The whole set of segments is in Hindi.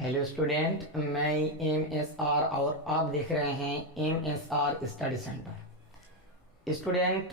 हेलो स्टूडेंट, मैं MSR और आप देख रहे हैं MSR स्टडी सेंटर। स्टूडेंट,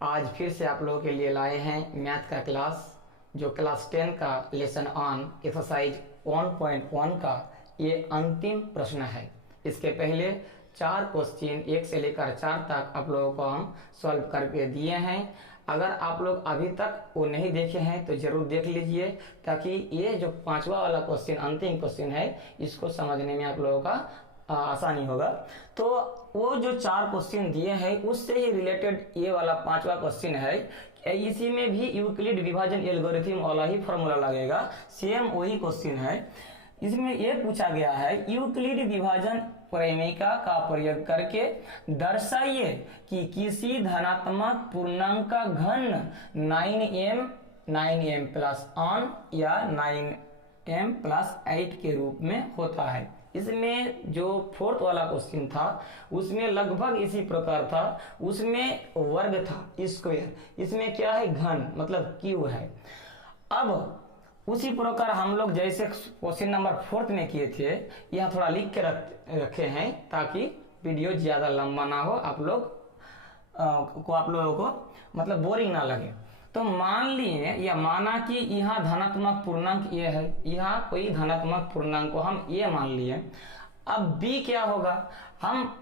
आज फिर से आप लोगों के लिए लाए हैं मैथ का क्लास, जो क्लास 10 का लेसन ऑन एक्सरसाइज 1.1 का ये अंतिम प्रश्न है। इसके पहले 4 क्वेश्चन 1 से लेकर 4 तक आप लोगों को हम सॉल्व करके दिए हैं। अगर आप लोग अभी तक वो नहीं देखे हैं तो जरूर देख लीजिए, ताकि ये जो 5वां वाला क्वेश्चन अंतिम क्वेश्चन है इसको समझने में आप लोगों का आसानी होगा। तो वो जो 4 क्वेश्चन दिए हैं उससे ही रिलेटेड ये वाला 5वां क्वेश्चन है। इसी में भी यूक्लिड विभाजन एल्गोरिथम वाला ही फॉर्मूला लगेगा, सेम वही क्वेश्चन है। इसमें यह पूछा गया है, यूक्लिड विभाजन प्रमेयिका का प्रयोग करके दर्शाइए कि किसी धनात्मक पूर्णांक का घन 9m प्लस 1 या 9m प्लस 8 के रूप में होता है। इसमें जो 4th वाला क्वेश्चन था उसमें लगभग इसी प्रकार था, उसमें वर्ग था स्क्वायर, इसमें क्या है घन मतलब क्यूब है। अब उसी प्रकार हम लोग जैसे क्वेश्चन नंबर 4th में किए थे, यह थोड़ा लिख के रखे हैं ताकि वीडियो ज्यादा लंबा ना हो, आप लोगों को मतलब बोरिंग ना लगे। तो मान लिए या माना कि यहाँ धनात्मक पूर्णांक ये है, यहाँ कोई धनात्मक पूर्णांक को हम ये मान लिए। अब b क्या होगा, हम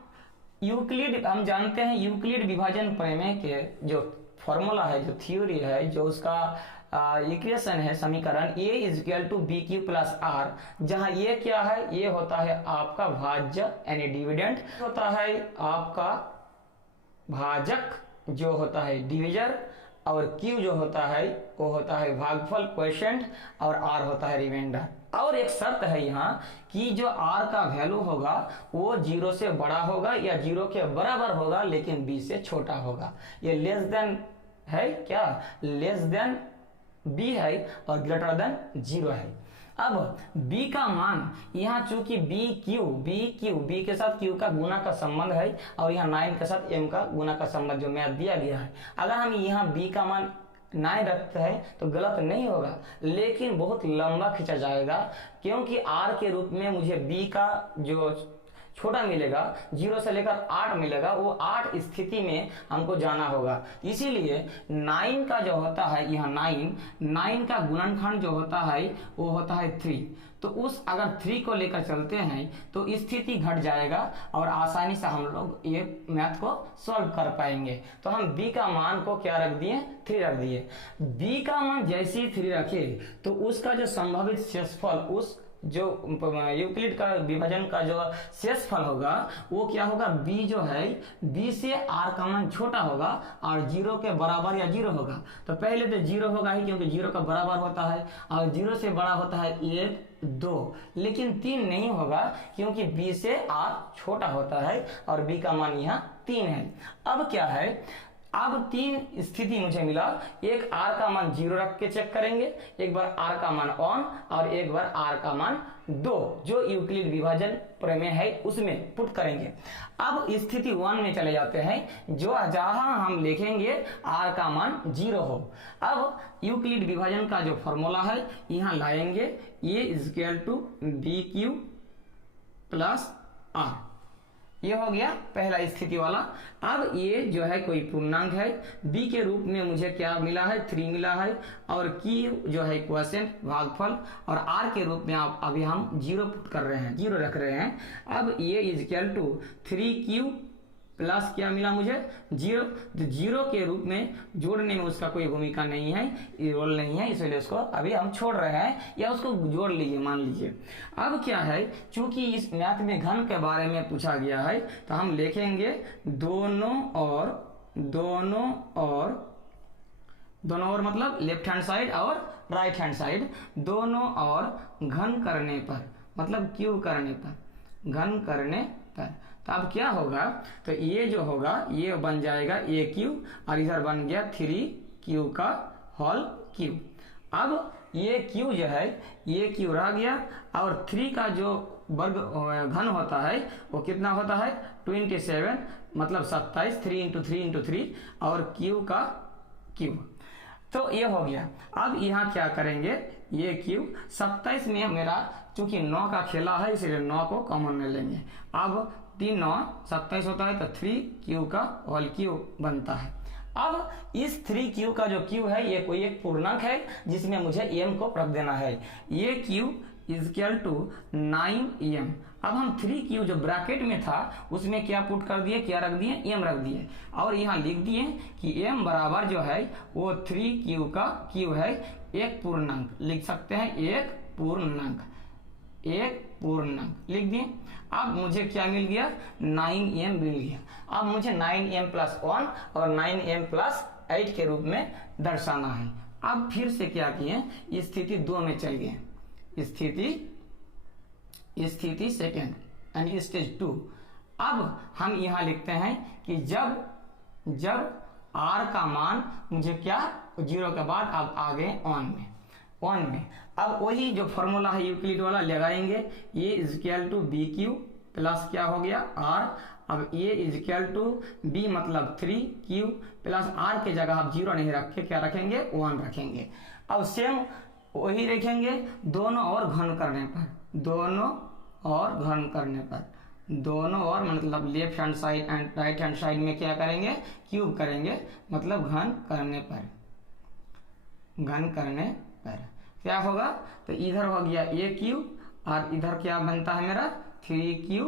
जानते हैं यूक्लिड विभाजन प्रमेय के जो फॉर्मूला है, जो थ्योरी है, जो उसका इक्वेशन है, समीकरण a equal to b q plus r, जहां ये क्या है, ये होता है आपका भाज्य यानी डिविडेंड, होता है आपका भाजक जो होता है डिविजर, और q जो होता है वो होता है भागफल क्वोशिएंट, और r होता है रिमाइंडर। और एक शर्त है यहाँ कि जो r का वैल्यू होगा वो 0 से बड़ा होगा या 0 के बराबर होगा, लेकिन b से छोटा होगा। ये लेस देन है, क्या लेस देन b है और ग्रेटर देन 0 है। अब b का मान यहाँ चूंकि b के साथ q का गुना का संबंध है, और यहाँ 9 के साथ m का गुना का संबंध जो मैथ दिया गया है। अगर हम यहाँ b का मान 9 रखते हैं तो गलत नहीं होगा, लेकिन बहुत लंबा खींचा जाएगा, क्योंकि r के रूप में मुझे b का जो छोटा मिलेगा 0 से लेकर 8 मिलेगा, वो 8 स्थिति में हमको जाना होगा। इसीलिए 9 का जो होता है यहाँ 9 का गुणनखंड जो होता है वो होता है 3। तो उस अगर 3 को लेकर चलते हैं तो स्थिति घट जाएगा और आसानी से हम लोग ये मैथ को सॉल्व कर पाएंगे। तो हम b का मान को क्या रख दिए, 3 रख दिए। b का मान जैसे ही 3 रखे तो उसका जो संभावित शेषफल, उस जो यूक्लिड का विभाजन का जो शेषफल होगा वो क्या होगा, b जो है b से r का मान छोटा होगा और 0 के बराबर या 0 होगा। तो पहले तो 0 होगा ही, क्योंकि 0 का बराबर होता है, और 0 से बड़ा होता है 1 2, लेकिन 3 नहीं होगा क्योंकि b से r छोटा होता है और b का मान यहाँ 3 है। अब क्या है, अब 3 स्थिति मुझे मिला, एक r का मान 0 रख के चेक करेंगे, एक बार r का मान 1 और एक बार r का मान 2, जो यूक्लिड विभाजन प्रमेय है उसमें पुट करेंगे। अब स्थिति 1 में चले जाते हैं, जो जहां हम लिखेंगे r का मान 0 हो। अब यूक्लिड विभाजन का जो फॉर्मूला है यहाँ लाएंगे, a equal to b q plus r, ये हो गया पहला स्थिति वाला। अब ये जो है कोई पूर्णांक है, b के रूप में मुझे क्या मिला है, 3 मिला है, और q जो है क्वोशिएंट भागफल, और r के रूप में आप अभी हम 0 पुट कर रहे हैं, 0 रख रहे हैं। अब ये इक्वल टू 3q प्लस क्या मिला मुझे 0। तो 0 के रूप में जोड़ने में उसका कोई भूमिका नहीं है, रोल नहीं है, इसलिए उसको अभी हम छोड़ रहे हैं, या उसको जोड़ लीजिए मान लीजिए। अब क्या है, चूंकि इस मैथ में घन के बारे में पूछा गया है तो हम लिखेंगे दोनों और मतलब लेफ्ट हैंड साइड और राइट हैंड साइड, दोनों और घन करने पर मतलब क्यूब करने पर, घन करने पर। तो अब क्या होगा, तो ये जो होगा ये बन जाएगा a क्यूब, और इधर बन गया 3q का होल क्यूब। अब ये q जो है ये q रह गया, और 3 का जो वर्ग घन होता है वो कितना होता है 27, मतलब 27, 3 × 3 × 3, और q का क्यूब। तो ये हो गया। अब यहाँ क्या करेंगे, ये क्यू। 27 में मेरा चूंकि 9 का खेला है इसलिए 9 को कॉमन में लेंगे। अब 3 9 27 होता है तो 3q का होल क्यूब बनता है। अब इस 3q का जो q है ये कोई एक पूर्णांक है जिसमें मुझे m को रख देना है। ये q इजकल टू 9m। अब हम 3q जो ब्रैकेट में था उसमें क्या पुट कर दिए, क्या रख दिए, m रख दिए और यहाँ लिख दिए कि m बराबर जो है वो 3q का q है, एक पूर्णांक लिख सकते हैं, एक पूर्णांक लिख दिए। अब मुझे क्या मिल गया, 9m मिल गया। अब मुझे 9m प्लस 1 और 9m प्लस 8 के रूप में दर्शाना है। अब फिर से क्या किए, स्थिति 2 में चल गए, स्थिति सेकेंड यानी स्टेज 2। अब हम यहाँ लिखते हैं कि जब r का मान मुझे क्या 0 के बाद अब आ गए ऑन में। अब वही जो फॉर्मूला है यूक्लिड वाला लगाएंगे, ये equal to b q plus क्या हो गया r। अब ये इजकल टू b मतलब 3q प्लस r के जगह आप 0 नहीं रख के क्या रखेंगे, 1 रखेंगे। अब सेम वही रखेंगे दोनों और घन करने पर, दोनों और मतलब left hand side and right hand side में क्या करेंगे, क्यूब करेंगे, मतलब घन करने पर क्या होगा, तो इधर हो गया a क्यूब और इधर क्या बनता है मेरा 3q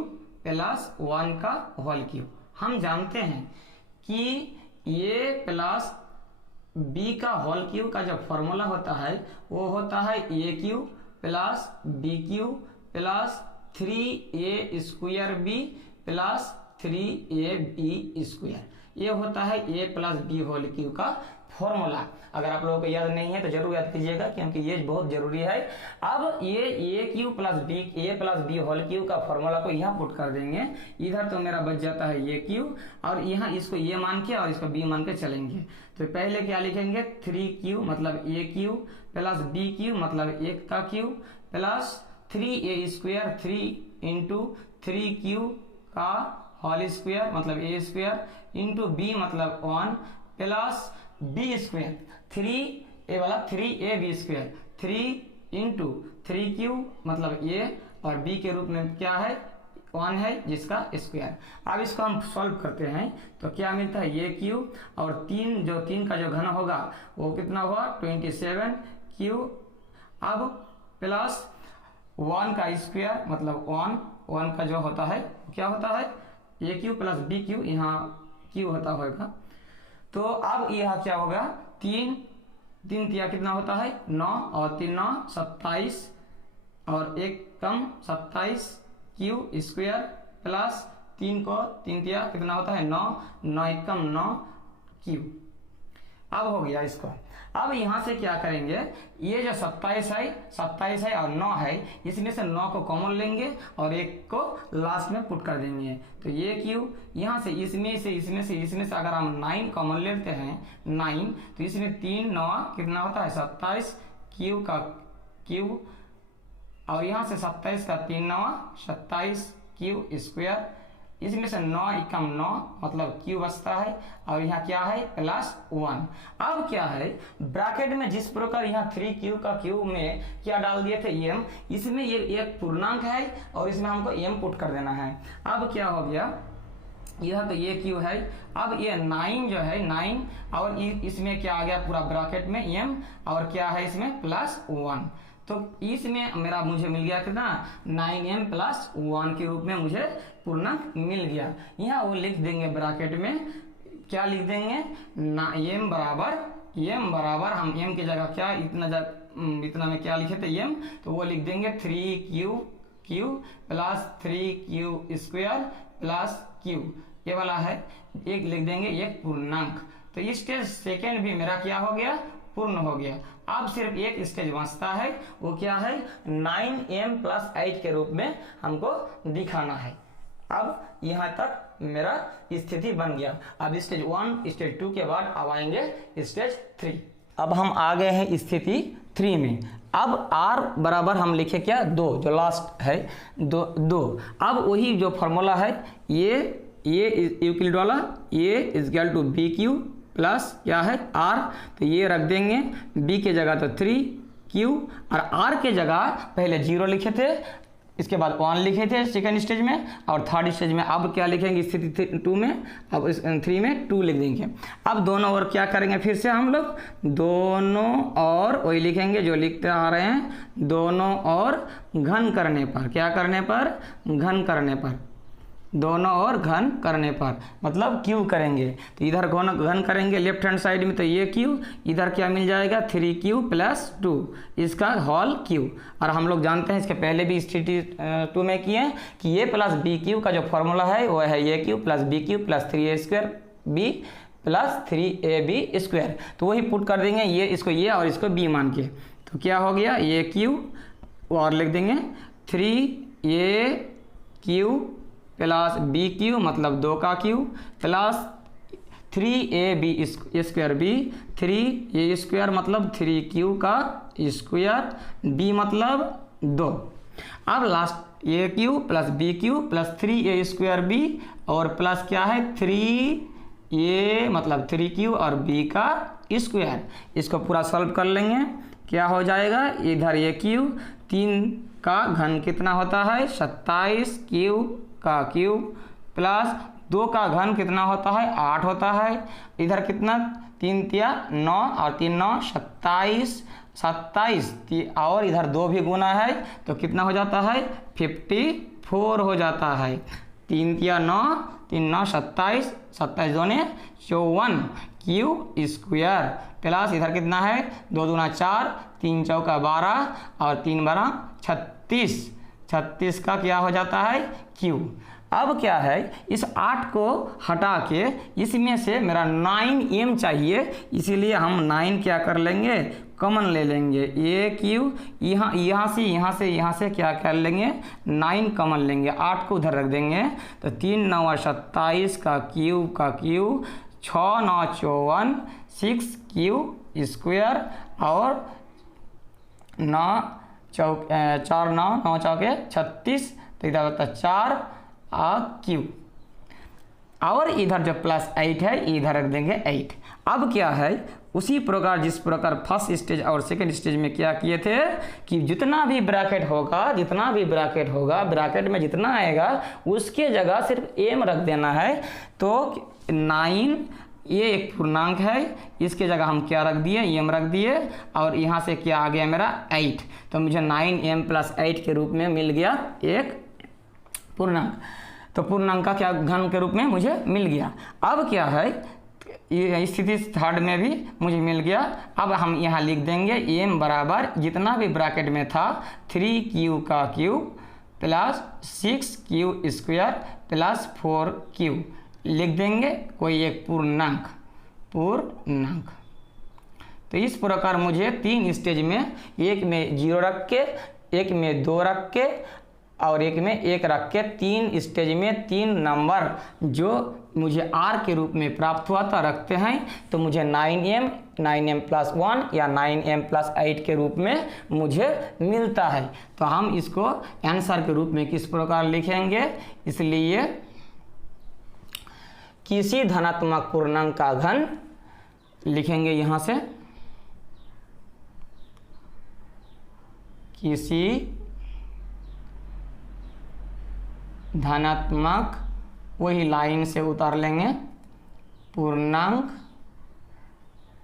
प्लस 1 का होल क्यूब। हम जानते हैं कि a प्लस b का होल क्यूब का जो फॉर्मूला होता है वो होता है a cube plus b cube plus 3a square b plus 3ab square. ये होता है a plus b whole cube का फॉर्मूला। अगर आप लोगों को याद नहीं है तो जरूर याद कीजिएगा क्योंकि ये बहुत जरूरी है। अब ये a cube plus b whole cube का फॉर्मूला को यहाँ पुट कर देंगे। इधर तो मेरा बच जाता है a क्यूब और यहाँ इसको a मान के और इसको b मान के चलेंगे। तो पहले क्या लिखेंगे, 3q मतलब a cube plus b cube मतलब 1 का cube plus 3a square 3 into 3q का होल स्क्वायर मतलब a स्क्वायर इंटू b मतलब 1 प्लस b स्क्वायर 3a वाला 3ab स्क्वायर 3 इंटू 3q मतलब a और b के रूप में क्या है 1 है जिसका स्क्वायर। अब इसको हम सॉल्व करते हैं तो क्या मिलता है, ये क्यूब और 3 का जो घन होगा वो कितना हुआ 27q। अब प्लस 1 का स्क्वायर मतलब 1 का जो होता है क्या होता है a cube plus b cube, यहाँ क्यूब होता होगा। तो अब यह क्या होगा 3 तिया कितना होता है 9 और 3 9 27 और 1 कम 27 क्यू स्क्वायर प्लस 3 को 3 तिया कितना होता है 9 9 1 कम 9 क्यू। अब हो गया इसको। अब यहाँ से क्या करेंगे, ये जो 27 है और 9 है इसमें से 9 को कॉमन लेंगे और 1 को लास्ट में पुट कर देंगे। तो ये क्यू यहाँ से इसमें से अगर हम 9 कॉमन लेते हैं 9 तो इसमें 3 9 कितना होता है 27 क्यू का क्यूब और यहाँ से 27 का 3 9 27 क्यू स्क्वायर, इसमें से 9 एकम 9 मतलब क्यू बचता है और यहाँ क्या है प्लस 1। अब क्या है ब्रैकेट में जिस प्रकार यहाँ 3q का क्यू में क्या डाल दिए थे m, इसमें ये एक पूर्णांक है और इसमें हमको m पुट कर देना है। अब क्या हो गया, यह तो ये क्यू है। अब ये 9 जो है 9 और इसमें क्या आ गया पूरा ब्रैकेट में m और क्या है इसमें प्लस 1। तो इसमें मेरा मुझे मिल गया कितना 9m प्लस 1 के रूप में मुझे पूर्णांक मिल गया। यहाँ वो लिख देंगे ब्रैकेट में, क्या लिख देंगे m बराबर हम m की जगह क्या इतना में क्या लिखे थे m, तो वो लिख देंगे 3q plus 3q square plus q, ये वाला है एक लिख देंगे एक पूर्णांक। तो स्टेज सेकेंड भी मेरा क्या हो गया पूर्ण हो गया। अब सिर्फ एक स्टेज बचता है, वो क्या है 9m प्लस 8 के रूप में हमको दिखाना है। अब यहाँ तक मेरा स्थिति बन गया। अब स्टेज 1 स्टेज 2 के बाद अब आएंगे स्टेज 3। अब हम आ गए हैं स्थिति 3 में। अब r बराबर हम लिखे क्या 2, जो लास्ट है 2। अब वही जो फॉर्मूला है ये यूक्लिड वाला a equal to b q plus क्या है r, तो ये रख देंगे b के जगह तो 3q क्यू, और आर के जगह पहले 0 लिखे थे, इसके बाद 1 लिखे थे सेकेंड स्टेज में, और थर्ड स्टेज में अब क्या लिखेंगे स्थिति 2 में, अब इस 3 में 2 लिख देंगे। अब दोनों ओर क्या करेंगे, फिर से हम लोग दोनों और वही लिखेंगे जो लिखते आ रहे हैं, दोनों और घन करने पर, क्या करने पर, घन करने पर, दोनों और घन करने पर मतलब क्यू करेंगे। तो इधर घन करेंगे लेफ्ट हैंड साइड में, तो ये क्यू, इधर क्या मिल जाएगा 3q + 2, इसका होल क्यू। और हम लोग जानते हैं इसके पहले भी स्थिति 2 में किए कि a + bq का जो फॉर्मूला है वो है a³ + bq + 3a² + 3ab²। तो वही पुट कर देंगे, ये इसको ये और इसको b मान के, तो क्या हो गया a³ और लिख देंगे 3a³ + bq मतलब 2 का क्यू प्लस 3ab² 3a² मतलब 3q का स्क्वायर, b मतलब 2। अब लास्ट a³ + bq + 3a² और प्लस क्या है 3a मतलब 3q और b का स्क्वायर। इसको पूरा सॉल्व कर लेंगे, क्या हो जाएगा, इधर a³ 3 का घन कितना होता है 27 q का क्यूब प्लस 2 का घन कितना होता है 8 होता है, इधर कितना 3 तिया 9 और 3 9 27 और इधर 2 भी गुना है तो कितना हो जाता है 54 हो जाता है। 3 तिया 9 3 9 27 27 दूने 54 क्यू स्क्वायर प्लस इधर कितना है 2 दूना 4 3 चौका 12 और 3 12 36 36 का क्या हो जाता है क्यू। अब क्या है इस 8 को हटा के इसमें से मेरा 9m चाहिए, इसीलिए हम 9 क्या कर लेंगे कॉमन ले लेंगे, ये क्यू यहाँ से क्या कर लेंगे 9 कॉमन लेंगे, 8 को उधर रख देंगे तो 3 9 27 का क्यू 6 9 54 6 क्यू स्क्वायर और 9 4 9 9 चौके 36 तो इधर होता 4 क्यू और इधर जो +8 है इधर रख देंगे 8। अब क्या है उसी प्रकार जिस प्रकार फर्स्ट स्टेज और सेकंड स्टेज में क्या किए थे कि जितना भी ब्रैकेट होगा ब्रैकेट में जितना आएगा उसके जगह सिर्फ m रख देना है। तो 9 ये एक पूर्णांक है, इसके जगह हम क्या रख दिए m रख दिए और यहाँ से क्या आ गया मेरा 8, तो मुझे 9m + 8 के रूप में मिल गया एक पूर्णांक। तो पूर्णांक का क्या घन के रूप में मुझे मिल गया। अब क्या है ये स्थिति थर्ड में भी मुझे मिल गया। अब हम यहाँ लिख देंगे m बराबर जितना भी ब्रैकेट में था 3q का cube plus 6q square plus 4q लिख देंगे कोई एक पूर्णांक। तो इस प्रकार मुझे 3 स्टेज में, एक में 0 रख के, एक में 2 रख के और एक में 1 रख के 3 स्टेज में 3 नंबर जो मुझे r के रूप में प्राप्त हुआ था रखते हैं, तो मुझे 9m + 1 या 9m + 8 के रूप में मुझे मिलता है। तो हम इसको आंसर के रूप में किस प्रकार लिखेंगे, इसलिए किसी धनात्मक पूर्णांक का घन लिखेंगे यहाँ से, किसी धनात्मक, वही लाइन से उतार लेंगे, पूर्णांक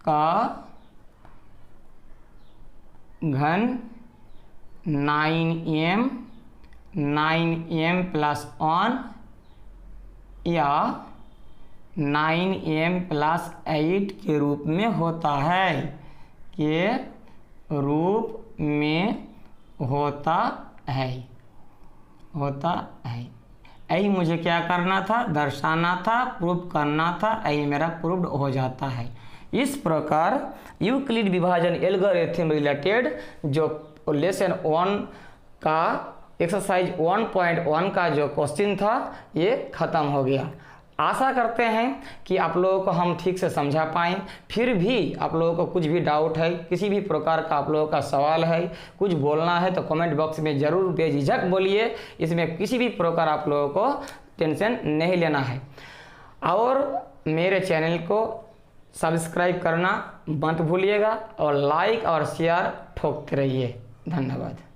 का घन 9m + 1 या 9m + 8 के रूप में होता है, यही मुझे क्या करना था, दर्शाना था, प्रूव करना था, यही मेरा प्रूव्ड हो जाता है। इस प्रकार यूक्लिड विभाजन एल्गोरिथम रिलेटेड जो लेसन 1 का एक्सरसाइज 1.1 का जो क्वेश्चन था ये खत्म हो गया। आशा करते हैं कि आप लोगों को हम ठीक से समझा पाएँ। फिर भी आप लोगों को कुछ भी डाउट है, किसी भी प्रकार का आप लोगों का सवाल है, कुछ बोलना है तो कमेंट बॉक्स में ज़रूर बेझिझक बोलिए। इसमें किसी भी प्रकार आप लोगों को टेंशन नहीं लेना है। और मेरे चैनल को सब्सक्राइब करना मत भूलिएगा और लाइक और शेयर ठोकते रहिए। धन्यवाद।